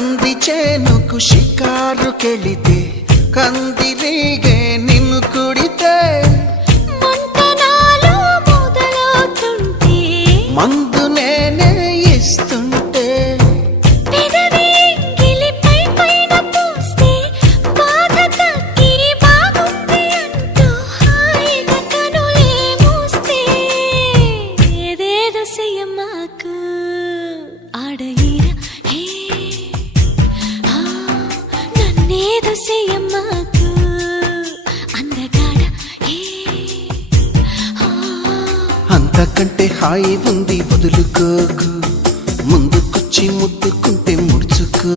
కంది చేనుకు షికారుకెళితే కందిరీగే నిన్ను కుడితే మంతనాలు మొదలవుతుంటే మందు నేనే ఇస్తుంటే పెదవి గిలిపై పైన పూస్తే బాధ తగ్గి బాగుంది అంటూ హాయిగా కనులే మూస్తే ఏదేదో చెయ్యమాకు ఆడయిర హే నన్నేదో చెయ్యమాకు అందగాడ హే అంతకంటే హాయి ఉంది వదులుకోకు ముందుకొచ్చి ముద్దుకుంటే ముడుచుకో